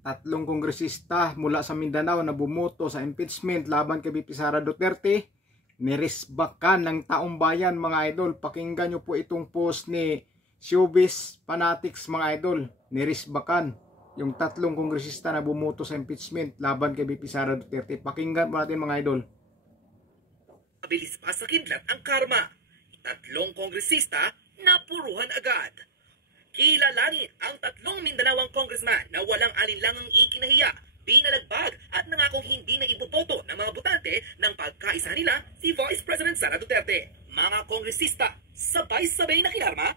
tatlong kongresista mula sa Mindanao na bumoto sa impeachment laban kay VP Sara Duterte, niresbakan ng taong bayan mga idol. Pakinggan nyo po itong post ni Showbiz Fanatics mga idol. Niresbakan yung tatlong kongresista na bumoto sa impeachment laban kay VP Sara Duterte. Pakinggan po natin mga idol. Mabilis pa sa kidlat ang karma. Tatlong kongresista napuruhan agad. Kilalanin ang tatlong Mindanawang congressman na walang alinlangang ikinahiya, binalagbag at nangakong hindi na iboboto ng mga botante ng pagkaisa nila si Vice President Sara Duterte. Mga kongresista, sabay-sabay na kinarma.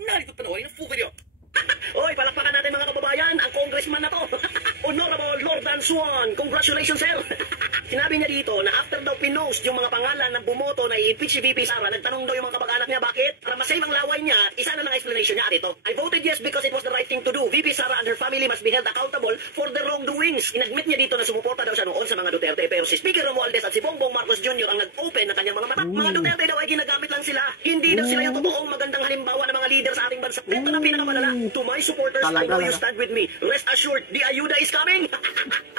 Narito panoorin ang full video. Oy, palakpakan natin mga kababayan, ang congressman na to. Honorable Lord Dan Suan, congratulations sir. Sinabi niya dito na after daw pinost yung mga pangalan ng bumoto na i-impeach si VP Sara, nagtanong daw yung mga kamag-anak niya bakit? Para masave ang laway niya, isa na lang explanation niya dito. I voted yes because it was the right thing to do. VP Sara and her family must be held accountable for their wrongdoings. Inadmit niya dito na sumuporta daw siya noon sa mga Duterte, pero si Speaker Romualdez at si Bongbong Marcos Jr. ang nag-open ng kanyang mga mata. Mga Duterte daw ay ginagamit lang sila. Hindi daw sila yung totoong magandang halimbawa ng mga leader sa ating bansa. Ito na pinakamalala. To my supporters, I know you stand with me. Rest assured, the ayuda is coming.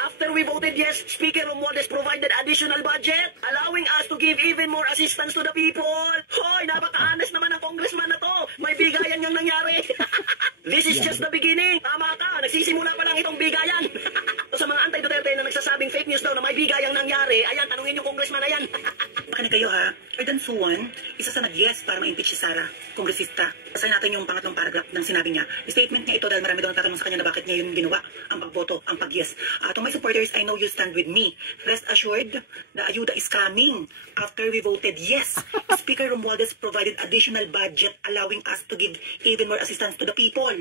After we voted yes, Speaker Romualdez provided additional budget, allowing us to give even more assistance to the people. Hoy, napaka-honest naman ang congressman na to. May bigayan ngang nangyari. This is just the beginning. Tama ka, nagsisimula pa lang itong bigayan. Sa mga anti-Duterte na nagsasabing fake news daw na may bigayang nangyari, ayan, tanungin yung congressman na yan. Makinig kayo ha. Dan Suan, isa sa nag-yes para ma-impeach si Sara, kongresista. Basahin natin yung pangatlong paragraph ng sinabi niya. Statement niya ito dahil marami daw nagtatanong sa kanya na bakit niya yun ginawa, ang pagboto, ang pag-yes. To my supporters, I know you stand with me. Rest assured, the ayuda is coming. After we voted yes, Speaker Romualdez provided additional budget allowing us to give even more assistance to the people.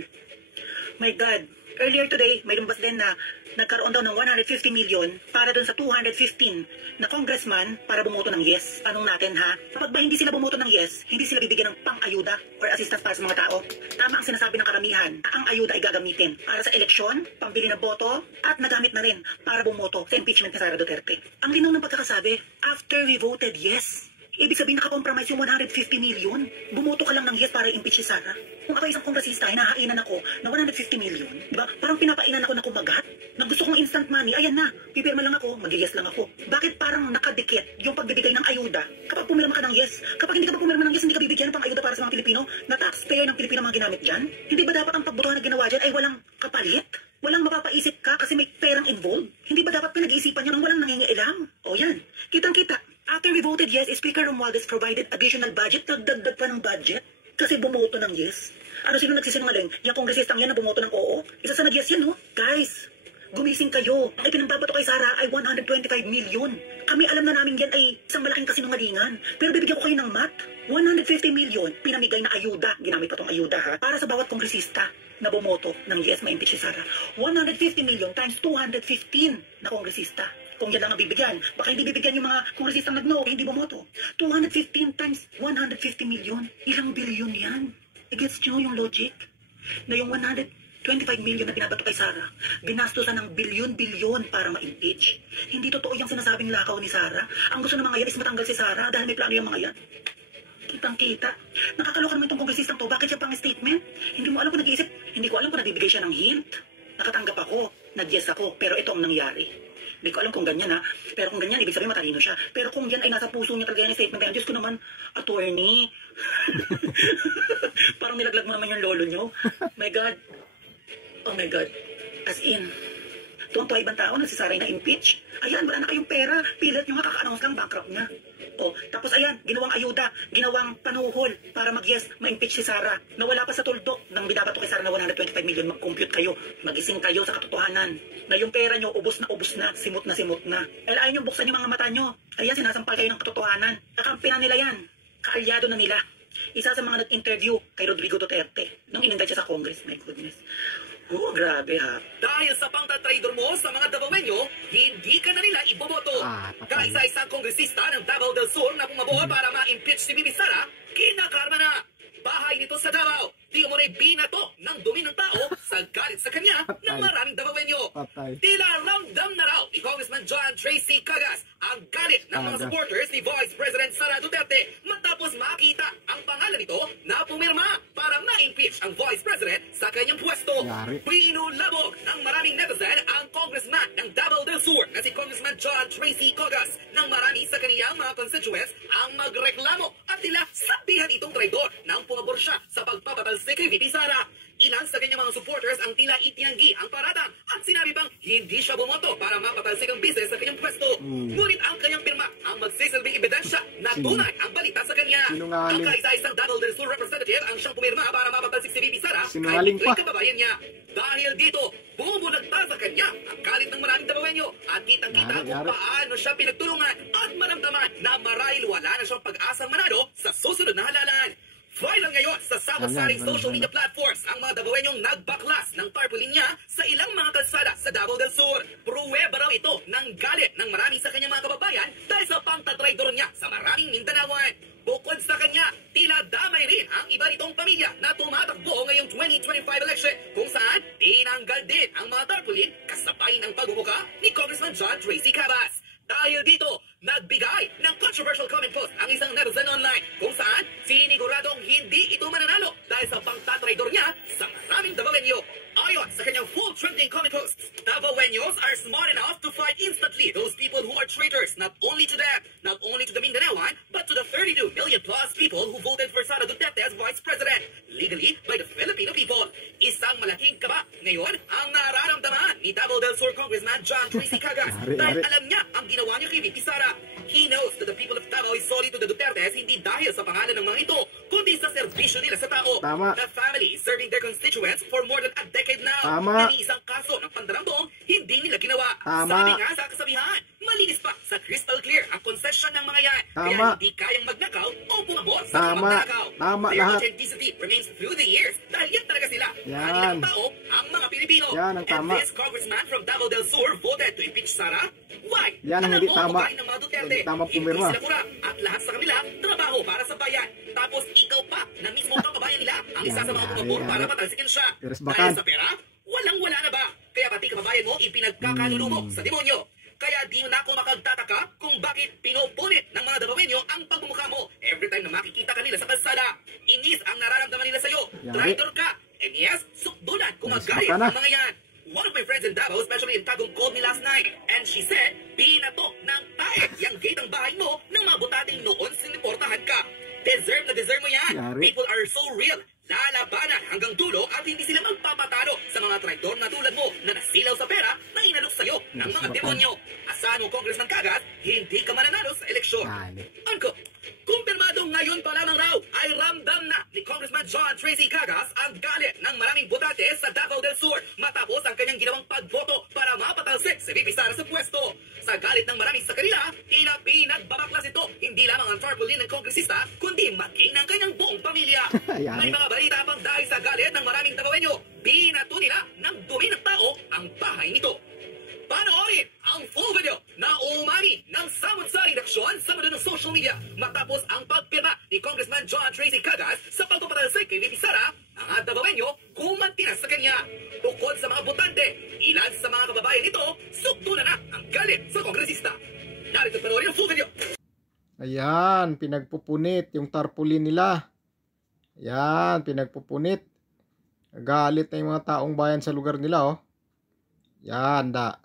My God. Earlier today, may lumbas din na nagkaroon daw ng 150 million para dun sa 215 na congressman para bumoto ng yes. Tanong natin ha, kapag ba hindi sila bumoto ng yes, hindi sila bibigyan ng pang-ayuda or assistance para sa mga tao? Tama ang sinasabi ng karamihan, ang ayuda ay gagamitin para sa eleksyon, pambili ng boto, at nagamit na rin para bumoto sa impeachment ni Sara Duterte. Ang linaw ng pagkakasabi, after we voted yes, ibig sabihin nakakompromise yung 150 million. Bumoto ka lang ng yes para i-impeach si Sara. Kung ako isang kongresista, hinahainan ako na 150 million. Diba? Parang pinapainan ako na kumagat. Na gusto kong instant money, ayan na. Pipirma lang ako, mag-yes lang ako. Bakit parang nakadikit yung pagbibigay ng ayuda kapag pumirma ka ng yes? Kapag hindi ka pa pumirma ng yes, hindi ka bibigyan ng pang-ayuda para sa mga Pilipino na taxpayer ng Pilipino mga ginamit dyan? Hindi ba dapat ang pagbotohan na ginawa dyan ay walang kapalit? Walang mapapaisip ka kasi may perang involved? Hindi ba dapat pinag-iisipan nyo ng walang nangingialam? O yan, kitang-kita. After we voted yes, Speaker Romualdez provided additional budget, nagdagdag pa ng budget kasi bumoto ng yes. Ano sino nagsisinungaling? Yung kongresistang yan na bumoto ng oo? Isa sa nag-yes yan, no? Guys, gumising kayo. Ay pinagbabato kay Sara ay 125 million. Kami alam na namin yan ay isang malaking kasinungalingan. Pero bibigyan ko kayo ng math. 150 million pinamigay na ayuda. Ginamit pa tong ayuda ha. Para sa bawat kongresista na bumoto ng yes ma-impeach si Sara. 150 million times 215 na kongresista. Kung yan lang ang bibigyan, baka hindi bibigyan yung mga kongresistang nag-no, hindi bumoto. 215 times 150 million, ilang bilyon yan? I-gets nyo yung logic? Na yung 125 million na binabato kay Sara, binastusan ng bilyon-bilyon para ma-impeach. Hindi totoo yung sinasabing lakaw ni Sara. Ang gusto ng mga yan is matanggal si Sara dahil may plano yung mga yan. Kitang-kita. Nakakaloka naman itong kongresistang to. Bakit siya pang statement? Hindi mo alam kung nag-iisip. Hindi ko alam kung nagbibigay siya ng hint. Nakatanggap ako, nag-yes ako, pero ito ang nangyari. Hindi ko alam kung ganyan ha. Pero kung ganyan, ibig sabihin matalino siya. Pero kung yan ay nasa puso niya talaga yung statement, kaya Diyos ko naman, attorney. Parang nilaglag mo naman yung lolo nyo. My God. Oh my God. As in, tuwang-tuwa ibang tao na si Sara na impeach. Ayan, wala na kayong pera. Pilit nyo nga kaka-announce lang, bankrupt na. Oh, tapos ayan, ginawang ayuda, ginawang panuhol para mag-yes, ma-impeach si Sara. Nawala pa sa tuldok ng binabato kay Sara na 125 million, mag-compute kayo, mag-ising kayo sa katotohanan. Na yung pera nyo, ubos na, simot na, simot na. Ayaw nyo, buksan yung mga mata nyo. Ayan, sinasampal kayo ng katotohanan. Kakampi na nila yan. Kaalyado na nila. Isa sa mga nag-interview kay Rodrigo Duterte nung in-invite siya sa Congress. My goodness. Oh, grabe ha. Dahil sa pangtatraidor mo sa mga Davaoenyo, hindi ka na nila iboboto. Kaisa-isang kongresista ng Davao del Sur na bumabuo para ma-impeach si VP Sara, kinakarma na. Bahay nito sa Davao, di mo na binato ng dumi ng tao sa galit sa kanya ng maraming Davaoenyo. Patay. Tila ramdam na raw ni Congressman John Tracy Cagas ang galit ng mga supporters ni Vice President Sara Duterte matapos makita ang pangalan nito na pumirma para ma-impeach ang Vice President sa kanyang pwesto. Yari. Pinulabog ng maraming netizen ang Congressman ng Davao del Sur na si Congressman John Tracy Cagas nang marami sa kaniyang mga constituents ang magreklamo at tila sabihan itong traidor nang pumabor siya sa pagpapatalsik kay VP Sara. Ilan sa kanyang mga supporters ang tila itinanggi ang paratang at sinabi pang hindi siya bumoto para mapatalsik ang business sa kanyang pwesto. Ngunit ang kanyang pirma ang magsisilbing ebidensya na tunay ang balita sa kanya. Ang kaisa-isang Davao del Sur representative ang siyang pumirma para mapatalsik si VP Sara kahit ito'y kababayan niya. Dahil dito, bumulagta sa kanya ang galit ng maraming Davaoenyo at kitang-kita kung paano siya pinagtulungan at maramdaman na marahil wala na siyang pag-asang manalo sa susunod na halalan. Viral ngayon sa samot-saring social media platforms ang mga Davaoenyong nagbaklas ng tarpaulin niya sa ilang mga kalsada sa Davao del Sur. Pruweba raw ito ng galit ng marami sa kanyang mga kababayan dahil sa pangtatraidor niya sa maraming Mindanaoan. Bukod sa kanya, tila damay rin ang iba nitong pamilya na tumatakbo ngayong 2025 election kung saan tinanggal din ang mga tarpaulin kasabay ng pagbubuka ni Congressman John Tracy Cagas. Dahil dito, nagbigay ng controversial comment post ang isang netizen online kung saan siniguradong hindi ito mananalo dahil sa pangtatraidor niya sa maraming Davaoenyo. Ayon sa kanyang full trending comment post, Davaoenyos are smart enough to fight instantly those people who are traitors not only to them, not only to the Mindanaoan, but to the 32 million plus people who voted for Sara Duterte as Vice President, legally by the Filipino people. Isang malaking kaba ngayon ang nararamdaman ni Davao del Sur Congressman John Tracy Cagas dahil alam niya ang ginawa niya kay VP Sara. He knows that the people of Davao is solid to the Dutertes hindi dahil sa pangalan ng mga ito, kundi sa serbisyo nila sa tao. Tama. The family is serving their constituents for more than a decade now. Tama. Isang kaso ng pandarambong hindi nila ginawa. Tama. Sabi nga sa kasabihan, malinis pa sa crystal clear ang concession ng mga yan. Tama. Kaya hindi kayang magnakaw o pumabor sa mga Tama. magnakaw. Tama Their lahat. authenticity remains through the years dahil yan talaga sila. Yan. Kanilang tao, ang mga Pilipino. Yan ang tama. And this congressman from Davao del Sur voted to impeach Sara? Why? Yan ang Alam hindi mo, tama. kumakain ng mga Duterte. Hindi tama Hindi pumirma. sila pura at lahat sa kanila trabaho para sa bayan. Tapos ikaw pa na mismo kababayan nila ang isa sa mga pumabor para patalsikin siya. Dahil sa pera, walang-wala na ba? Kaya pati kababayan mo ipinagkakanulo mo sa demonyo. Kaya di na ako makagtataka kung bakit pinupunit ng mga Davaoenyo ang pagmumukha mo every time na makikita kanila sa kalsada. Inis ang nararamdaman nila sa'yo. Traitor ka. And yes, sukdulan kung magalit ang mga yan. One of my friends in Davao, especially in Tagum, called me last night. And she said, binato ng tae yung gate ang bahay mo ng mga butating noon siniportahan ka. Deserve na deserve mo yan. People are so real. Lalabanan hanggang dulo at hindi sila magpapatalo sa mga traidor na tulad mo na nasilaw sa pera na inalok sa'yo ng mga demonyo. Asahan mo, Congressman Cagas, hindi ka mananalo sa eleksyon. Angko, kumpirmado ngayon pa lamang raw ay ramdam na ni Congressman John Tracy Cagas ang galit ng maraming botante sa Davao del Sur matapos ang kanyang ginawang pagboto para mapatalsik si VP Sara sa pwesto. Sa galit ng marami sa kanila, tila pinagbabaklas ito hindi lamang ang tarpaulin ng kongresista, kundi maging ng kanyang buong pamilya. May mga balita pang dahil sa galit ng maraming Davaoenyo, binato nila ng dumi ng tao ang bahay nito. Panoorin ang full video na umani ng samot-saring reaksyon sa mundo ng social media matapos ang pagpirma ni Congressman John Tracy Cagas sa pagpapatalsik kay VP Sara, mga Davaoenyo kumanti na sa kanya. Bukod sa mga botante, ilan sa mga kababayan nito sukdo na ang galit sa kongresista. Narito panoorin ang full video. Ayan, pinagpupunit yung tarpaulin nila. Ayan, pinagpupunit. Galit na yung mga taong bayan sa lugar nila, oh. Yan, da.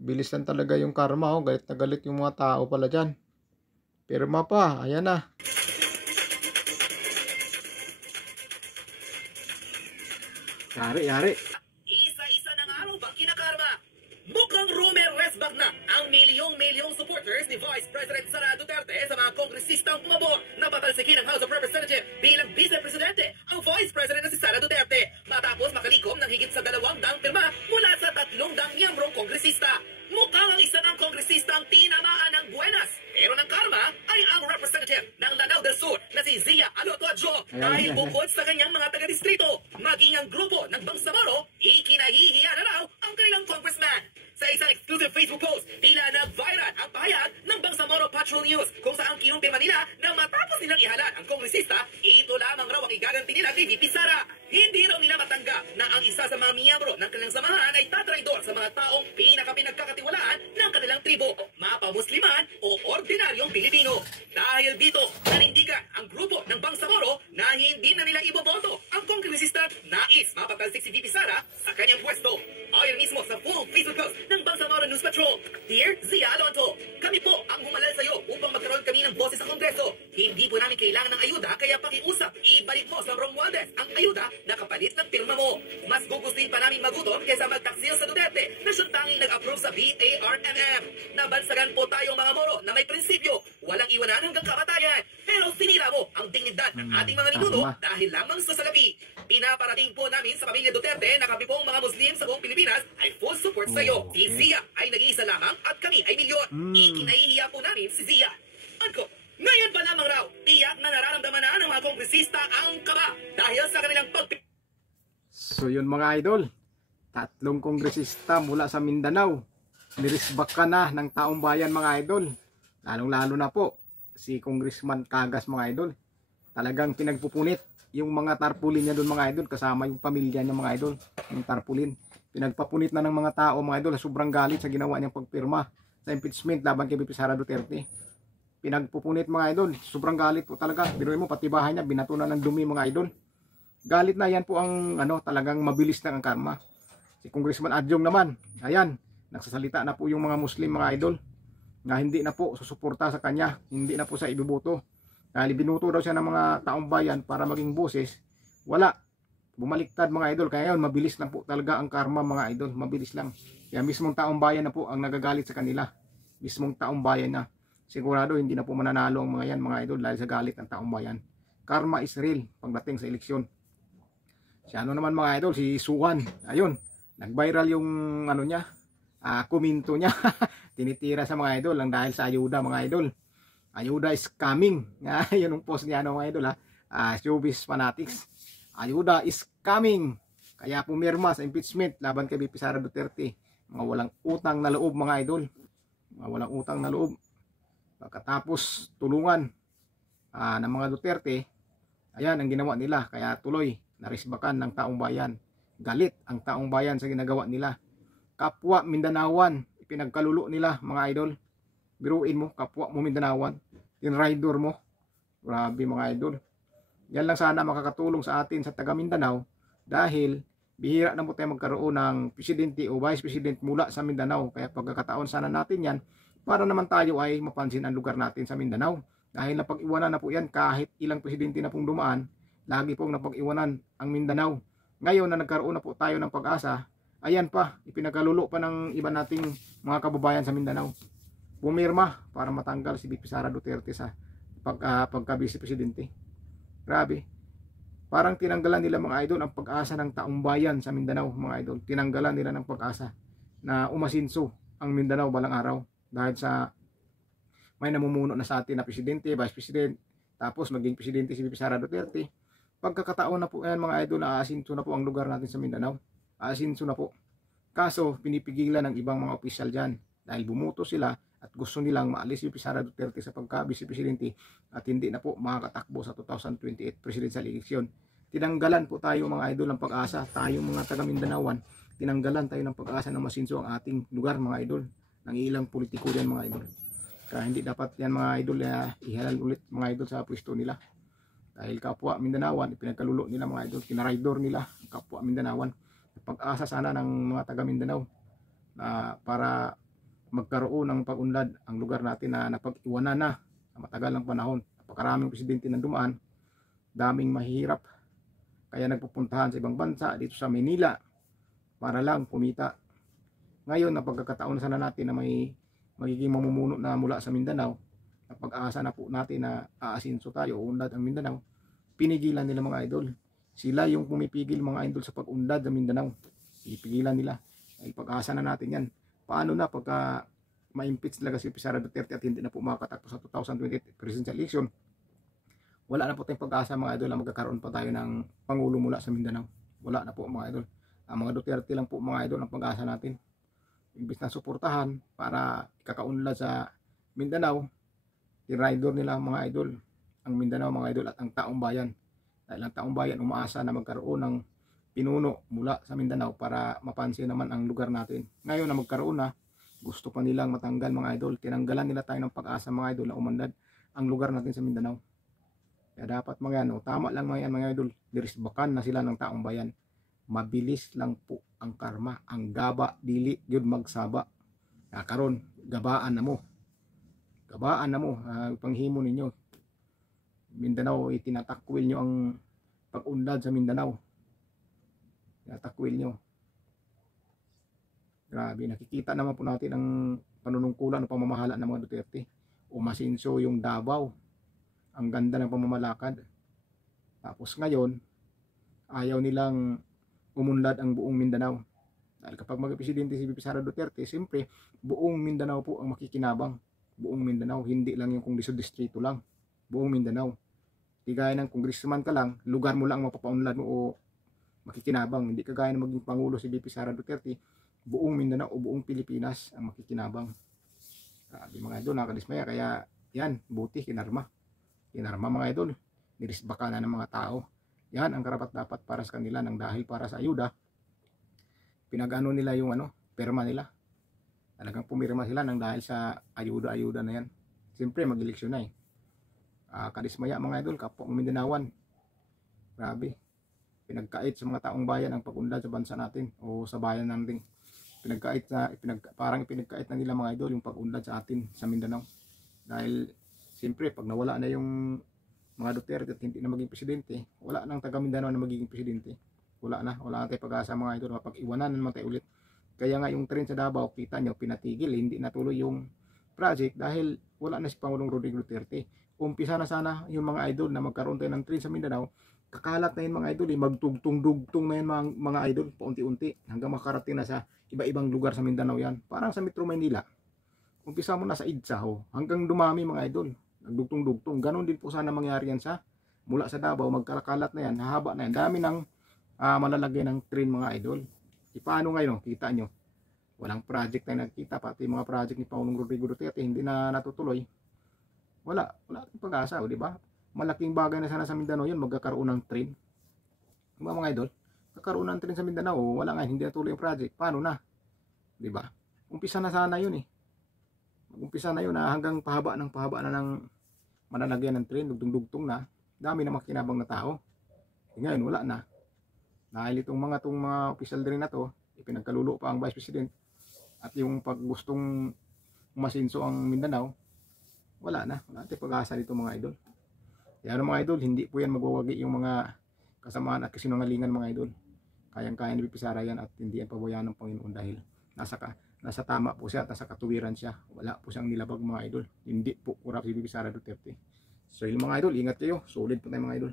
Bilis lang talaga yung karma, oh. Galit na galit yung mga tao pala dyan. Pirma pa, ayan na. Yari. Isa-isa ng araw bang kinakarma? Mukhang rumor resback na ang milyong-milyong supporters ni Vice President Sara Duterte sa mga kongresistang pumabor na patalsikin ang House of Representatives bilang Vice-Presidente ang Vice President na si Sara Duterte matapos makalikom ng higit sa 200 pirma mula sa 300 miyembrong kongresista. Mukhang ang isa ng kongresista ang tinamaan ng buenas. Pero ng karma ay ang representative ng Lanao del Sur na si Zia Alotuadjo dahil bukod sa kanyang mga taga-distrito, maging ang grupo ng Bangsamoro, ikinahihiya na raw ang kanilang congressman. Sa isang exclusive Facebook post, tila nag-viral ang pahayag ng Bangsamoro Patrol News kung saan kinumpirma nila na matapos nilang ihalan ang kongresista, ito lamang raw ang igaganti nila kay VP Sara. Hindi raw nila matanggap na ang isa sa mga miyembro ng kanilang samahan ay tatraidor mga taong pinagkakatiwalaan ng kanilang tribo, mapamusliman o ordinaryong Pilipino. Dahil dito, nanindigan ang grupo ng Bangsamoro na hindi na nila iboboto ang kongresista nais mapatalsik si VP Sara sa kanyang pwesto. Ayon mismo sa full Facebook post ng Bangsamoro News Patrol, Dear Zia Alonso, kami po ang humalal sa iyo upang magkaroon kami ng boses sa Kongreso. Hindi po namin kailangan ng ayuda, kaya pakiusap, ibalik mo sa Romualdez ang ayuda na kapalit ng pirma mo. Mas gugustuhin pa namin magutom kaysa magtaksil sa Duterte na siyang tanging nag-approve sa BARMM. Nabansagan po tayong mga Moro na may prinsipyo, walang iwanan hanggang kamatayan. Pero sinira mo ang dignidad ng ating mga ninuno dahil lamang sa salapi. Pinaparating po namin sa pamilya Duterte na kami pong mga Muslim sa buong Pilipinas ay full support sa iyo. Si Zia ay nag-iisa lamang at kami ay milyon. Ikinahihiya po namin si Zia. Anko, ngayon pa lamang raw, tiyak na nararamdaman na ng mga kongresista ang kaba dahil sa kanilang So yun mga idol, tatlong kongresista mula sa Mindanao nirisbak na ng taong bayan mga idol. Lalong-lalo na po si Congressman Cagas mga idol. Talagang pinagpupunit yung mga tarpaulin niya doon mga idol, kasama yung pamilya niya mga idol, yung tarpaulin. Pinagpapunit na ng mga tao mga idol, sobrang galit sa ginawa niyang pagpirma sa impeachment laban kay VP Sara Duterte. Pinagpupunit mga idol, sobrang galit po talaga. Biruin mo, pati bahay niya binatunan ng dumi mga idol. Galit na, yan po ang talagang mabilis na ang karma. Si Congressman Adjong naman, ayan, nagsasalita na po yung mga Muslim mga idol na hindi na po susuporta sa kanya, hindi na po sa ibiboto. Dahil binuto daw siya ng mga taong bayan para maging boses, wala, bumaliktad mga idol. Kaya yun, mabilis lang po talaga ang karma mga idol, mabilis lang. Kaya mismong taong bayan na po ang nagagalit sa kanila, mismong taong bayan na. Sigurado hindi na po mananalo ang mga yan mga idol dahil sa galit ng taong bayan. Karma is real pagdating sa eleksyon. Si ano naman mga idol, si Suwan, ayun, nag-viral yung niya, komento niya. Tinitira sa mga idol lang dahil sa ayuda mga idol. Ayuda is coming. Yun ang post niya mga idol Showbiz Fanatics. Ayuda is coming. Kaya pumirma sa impeachment laban kay VP Sara Duterte. Mga walang utang na loob mga idol. Mga walang utang na loob. Pagkatapos tulungan ng mga Duterte, ayan ang ginawa nila. Kaya tuloy narisbakan ng taong bayan. Galit ang taong bayan sa ginagawa nila. Kapwa Mindanawan, ipinagkalulo nila mga idol. Biruin mo, kapwa mo Mindanawan, yung rider mo. Grabe mga idol. Yan lang sana makakatulong sa atin sa taga Mindanao dahil bihira na po tayo magkaroon ng presidente o vice president mula sa Mindanao. Kaya pagkakataon sana natin yan para naman tayo ay mapansin ang lugar natin sa Mindanao. Dahil napag-iwanan na po yan kahit ilang presidente na pong dumaan, lagi pong napag-iwanan ang Mindanao. Ngayon na nagkaroon na po tayo ng pag-asa, ayan pa, ipinagalulo pa ng iba nating mga kababayan sa Mindanao. Pumirma para matanggal si VP Sara Duterte sa pagka-vice presidente. Grabe. Parang tinanggalan nila mga idol ang pag-asa ng taong bayan sa Mindanao mga idol. Tinanggalan nila ng pag-asa na umasinso ang Mindanao balang araw dahil sa may namumuno na sa atin na presidente, vice president, tapos maging presidente si VP Sara Duterte. Pagkakataon na po yan mga idol na aasinso na po ang lugar natin sa Mindanao. Aasinso na po. Kaso pinipigilan ng ibang mga opisyal dyan dahil bumuto sila at gusto nilang maalis si Sara Duterte sa pagka-vice presidente at hindi na po makakatakbo sa 2028 presidential election. Tinanggalan po tayo mga idol ng pag-asa, tayong mga taga Mindanaoan, tinanggalan tayo ng pag-asa na masinso ang ating lugar mga idol, ng ilang politiko yan mga idol. Kaya hindi dapat yan mga idol ihalal ulit mga idol sa pwesto nila. Dahil kapwa Mindanaoan, pinagkalulo nila mga idol, kinaraydor nila kapwa Mindanaoan. Pag-asa sana ng mga taga Mindanao na para magkaroon ng pag-unlad ang lugar natin na napag-iwanan na matagal ng panahon. Napakaraming presidente na dumaan, daming mahirap, kaya nagpupuntahan sa ibang bansa dito sa Manila para lang kumita. Ngayon na pagkakataon sana natin na may magiging mamumuno na mula sa Mindanao, na pag-asa na po natin na aasinso tayo o unlad ang Mindanao, pinigilan nila mga idol. Sila yung pumipigil mga idol sa pag-unlad ng Mindanao. Pipigilan nila. Ay pag-asa na natin yan. Paano na pagka ma-impeach talaga si Sara Duterte at hindi na po makakatakbo sa 2028 presidential election? Wala na po tayong pag-asa mga idol na magkakaroon pa tayo ng pangulo mula sa Mindanao. Wala na po mga idol. Ang mga Duterte lang po mga idol ang pag-asa natin. Imbis na suportahan para ikakaunlad sa Mindanao, i-rider nila mga idol ang Mindanao mga idol at ang taong bayan. Dahil ang taong bayan umaasa na magkaroon ng pinuno mula sa Mindanao para mapansin naman ang lugar natin. Ngayon na magkaroon na, gusto pa nilang matanggal mga idol. Tinanggalan nila tayo ng pag-asa mga idol na umanlad ang lugar natin sa Mindanao. Kaya dapat mga yan, tama lang mga yan mga idol, dirisbakan na sila ng taong bayan. Mabilis lang po ang karma, ang gaba dili gyud magsaba. Karon gabaan na mo, panghimo ninyo. Mindanao, itinatakwil nyo ang pag-unlad sa Mindanao, tinatakwil nyo. Grabe, nakikita naman po natin ang panunungkulan o pamamahala ng mga Duterte. Umasinso yung Davao, ang ganda ng pamamalakad. Tapos ngayon, ayaw nilang umunlad ang buong Mindanao. Dahil kapag mag-presidente si VP Sara Duterte, siyempre buong Mindanao po ang makikinabang. Buong Mindanao, hindi lang yung kung distrito lang. Buong Mindanao. Di gaya ng congressman ka lang, lugar mo lang mapapaunlad mo o makikinabang. Hindi kagaya ng maging Pangulo si VP Sara Duterte, buong Mindanao o buong Pilipinas ang makikinabang. Grabe mga idol, nakadismaya. Kaya yan, buti, kinarma mga idol. Nirisbaka na ng mga tao. Yan ang karapat dapat para sa kanila, nang dahil para sa ayuda, pinag-ano nila yung perma nila. Talagang pumirma sila nang dahil sa ayuda na yan. Siyempre mag-eleksyon na kadismaya mga idol, kapwa Mindanawan. Grabe, pinagkait sa mga taong bayan ang pag-unlad sa bansa natin o sa bayan natin. Parang pinagkait na nila mga idol yung pag-unlad sa atin sa Mindanao. Dahil siyempre pag nawala na yung mga Duterte at hindi na maging presidente, wala nang taga Mindanao na magiging presidente. Wala na tayong pag-asa mga idol, mapag-iwanan naman tayo ulit. Kaya nga yung train sa Davao, kita nyo, pinatigil, hindi natuloy yung project dahil wala na si Pangulong Rodrigo Duterte. Umpisa na sana yung mga idol na magkaroon tayo ng train sa Mindanao, kakalat na yun mga idol, magtugtong-dugtong na yun mga idol, paunti-unti, hanggang makarating na sa iba-ibang lugar sa Mindanao yan. Parang sa Metro Manila, umpisa mo na sa EDSA hanggang dumami mga idol, nagdugtong-dugtong. Ganon din po sana mangyari yan mula sa Davao, magkakalat na yan, hahaba na yan, dami ng malalagay ng train mga idol. Paano ngayon, kita nyo, walang project na nakikita, pati mga project ni Pangulong Rodrigo Duterte hindi na natutuloy. Wala pag-asa, di ba? Malaking bagay na sana sa Mindanao yun, magkakaroon ng train. Diba mga idol? Kakaroon ng train sa Mindanao, wala nga, hindi natuloy yung project. Paano na? Di ba? Umpisa na sana yun Mag-umpisa na yun hanggang pahaba na ng manalagyan ng train, dugtong-dugtong na. Dami na makinabang na tao. Ngayon, wala na. Dahil itong mga opisyal din na to, ipinagkalulo pa ang Vice President at yung paggustong umasinso ang Mindanao, wala tayong pag-asa dito mga idol. Kaya mga idol, hindi po yan magwawagi yung mga kasamaan at kasinungalingan mga idol. Kayang-kaya ni VP Sara yan at hindi yan pabayaan ng Panginoon dahil nasa tama po siya at nasa katuwiran siya. Wala po siyang nilabag mga idol. Hindi po kurap si VP Sara Duterte. So yun mga idol, ingat kayo. Solid po tayo mga idol.